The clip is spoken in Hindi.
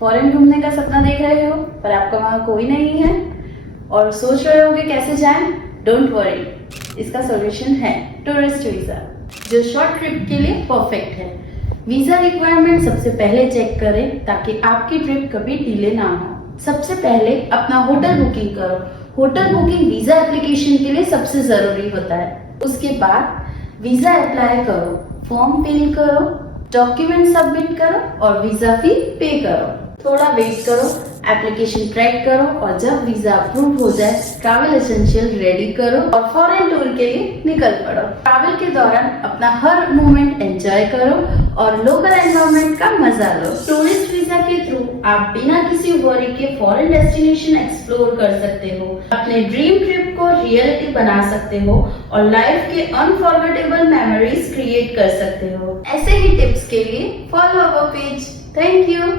फॉरेन घूमने का सपना देख रहे हो पर आपका वहाँ कोई नहीं है और सोच रहे हो कि कैसे जाएं? डोंट वरी, इसका सॉल्यूशन है टूरिस्ट वीजा, जो शॉर्ट ट्रिप के लिए परफेक्ट है। वीजा रिक्वायरमेंट सबसे पहले चेक करें ताकि आपकी ट्रिप कभी डिले ना हो। सबसे पहले अपना होटल बुकिंग करो। होटल बुकिंग वीजा एप्लीकेशन के लिए सबसे जरूरी होता है। उसके बाद वीजा अप्लाई करो, फॉर्म फिल करो, डॉक्यूमेंट सबमिट करो और वीजा फी पे करो। थोड़ा वेट करो, एप्लीकेशन ट्रैक करो और जब वीजा अप्रूव हो जाए ट्रैवल एसेंशियल रेडी करो और फॉरेन टूर के लिए निकल पड़ो। ट्रैवल के दौरान अपना हर मोमेंट एंजॉय करो और लोकल एनवायरनमेंट का मजा लो। टूरिस्ट वीजा के थ्रू आप बिना किसी वरी के फॉरेन डेस्टिनेशन एक्सप्लोर कर सकते हो, अपने ड्रीम ट्रिप को रियलिटी बना सकते हो और लाइफ के अनफॉरगेटेबल मेमोरीज क्रिएट कर सकते हो। ऐसे ही टिप्स के लिए follow our page. Thank you.